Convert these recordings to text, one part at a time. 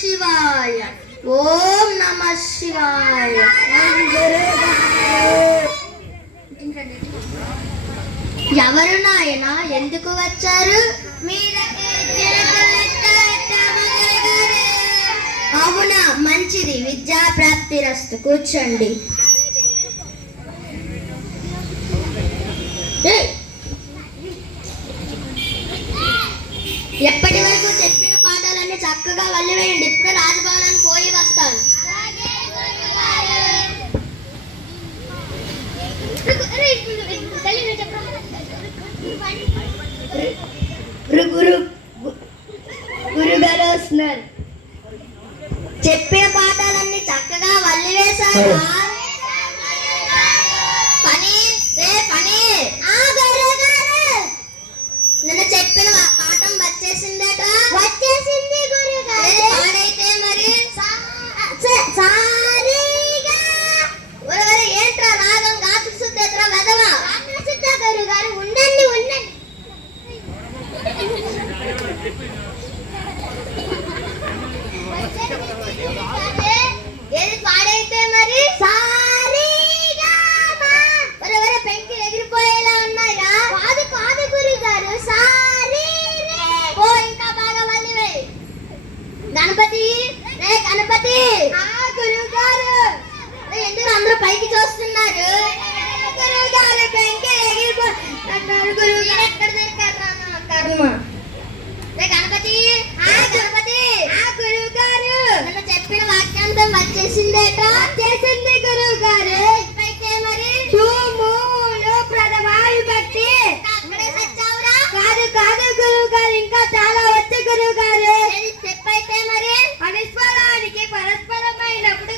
శివాయ. ఓం నమ శివాయ. ఎవరు నాయన, ఎందుకు వచ్చారు? అవునా, మంచిది. విద్యా ప్రాప్తిరస్తు. కూర్చోండి. ఎప్పటి వరకు చెప్పిన పాఠాలన్నీ చక్కగా వల్లివేయండి. ఇప్పుడే రాజభవనానికి పోయి వస్తాను. గురుగారు వస్తున్నారు. చెప్పిన పాఠాలన్నీ చక్కగా వల్లివేశారు. నిన్న చెప్పిన పాఠం వచ్చేసిందట. వచ్చేసింది గురుగారు. పాడైతే మరి ఏంట్రా రాగం గాపిస్తుందేట్రా వెదవా? గురుగారు ఉండండి ఉండండి. ఏది పాడైతే మరి పెంకి ఎగిరిపోయేలా ఉన్నాయా? కాదు కాదు గురుగారు, సారీ. ఓ ఇంకా బాగా వల్లివే. గణపతి, రే గణపతి. గురుగారు. ఎందుకు అందరూ పైకి చూస్తున్నారు? గురుగారు పెంకి ఎగిరిపోతున్నారు. గురుగారు ఎక్కడ దొరికారు కర్మ. రే గణపతి, గణపతి. గురుగారు నన్ను చెప్పిన వాక్యాంతం వచ్చేసిందేట. వచ్చేసింది గురుగారు. అయితే మరి కాదు కాదు గురుగారు, ఇంకా చాలా వచ్చే గురుగారు. చెప్పైతే మరి అనుస్వరానికి పరస్పరమైనప్పుడు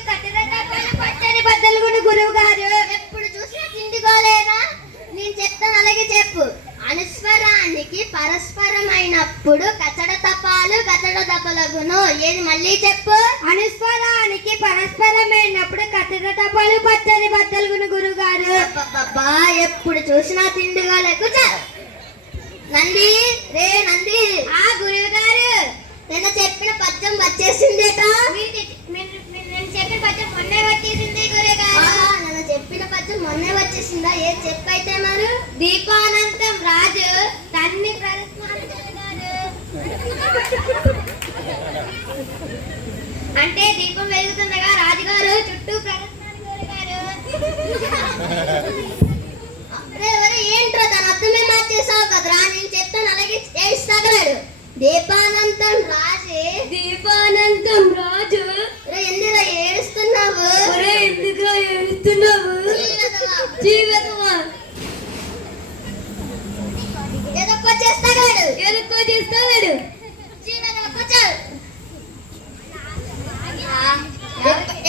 పచ్చని బద్దలుగును గురుగారు. ఎప్పుడు చూసినా తిండిగోలేనా? నేను చెప్తాను, అలాగే చెప్పు. అనుస్వరానికి పరస్పరమైనప్పుడు కచడ తపాలు కచడ దపలగును. ఏది మళ్ళీ చెప్పు. అనుస్వరానికి పరస్పరమైనప్పుడు కచడ తపాలు పచ్చని బద్దలుగును గురుగారు. ఎప్పుడు చూసినా తిండిగోలే. కూర్చో. నంది, రే నంది. గురువు గారు నిన్న చెప్పిన పద్యం వచ్చేసిందేట. నేను చెప్పిన పద్యం మొన్నే వచ్చేసింది గురువు గారు. నిన్న చెప్పిన పద్యం మొన్నే వచ్చేసిందా? ఏది చెప్పైతే మరి. దీపానంతం రాజు తన్ని అంటే దీపం వెలుగుతుండగా రాజుగారు చుట్టూ ప్రదర్శనాలు ఏంట్రా దాని అర్థమే మార్చేసావు కదరా? నేను చెప్తాను, అలాగే చేయిస్తాగలడు. దీపానంతం రాజే. దీపానంతం రాజు. ఎందుకు ఏడుస్తున్నావు? ఎందుకు ఏడుస్తున్నావు? ఏదొక్క చేస్తాగలడు. ఏదొక్క చేస్తాగలడు.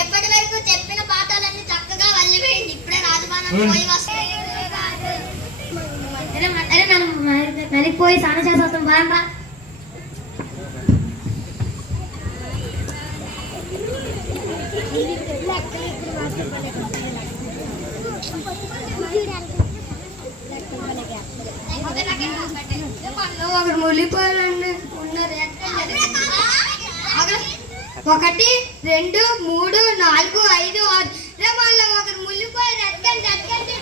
ఎప్పటి వరకు చెప్పిన పాఠాలన్నీ చక్కగా వల్లివేయండి. ఇప్పుడే రాజభవనానికి పోయి వస్తాయి. నదికి పోయి స్నానం చేసి వస్తాం. బాగా ఒకటి ములిపోయాలండి ఉన్నారు. 1 2 3 4 5 6 మళ్ళీ ఒకరు ములిపోయారు. ఎత్కండి ఎత్కండి.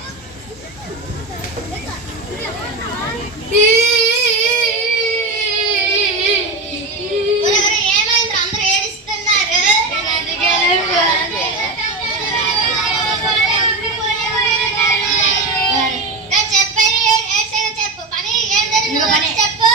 ఏమైంది? అందరూ ఏడుస్తున్నారు. చెప్పు పని ఏం జరిగింది చెప్పు.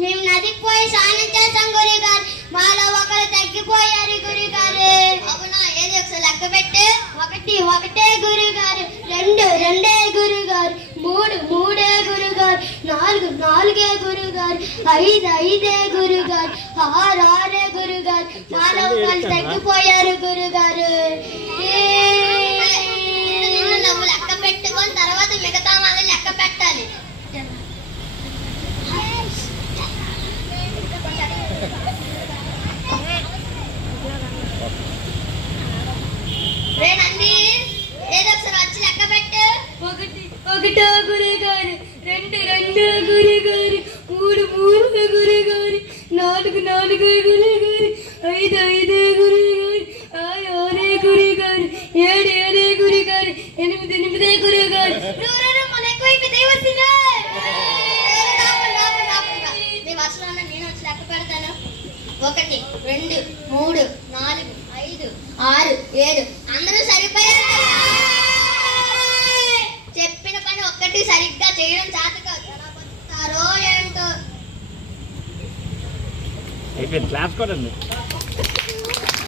మేము నదికి పోయి స్నానం చేసాం గురుగారు. మాలో ఒకరు తగ్గిపోయారు గురుగారు. అవునా? ఏది ఒకసారి లెక్క పెట్టు. 1 1 గురుగారు, 2 2 గురుగారు, 3 3 గురుగారు, 4 4 గురుగారు, 5 5 గురుగారు, 6 6 గురుగారు. మాలో ఒకరు తగ్గిపోయారు గురుగారు. నువ్వు లెక్క పెట్టుకొని తర్వాత మిగతా వాళ్ళు లెక్క పెట్టాలి. నంది, ఏదో ఒకసారి వచ్చి లెక్క పెట్టు. 1 గురుగారు, 2 2 గురుగారు, 3 3 గురుగారు, 4 4 4 గురుగారు 5 5 గురుగారు 6 6 గురుగారు 7 7 గురుగారు 8 8 గురుగారు మన ఎక్కువ దేవసిన నేను వచ్చి లెక్క పెడతాను 1 2 3 4 5 6 7 అందరూ సరిపోయారు చెప్పిన పని ఒక్కటి సరిగ్గా చేయడం చేత కాదు ఎలా బతుకుతారో ఏంటో క్లాస్ కూడా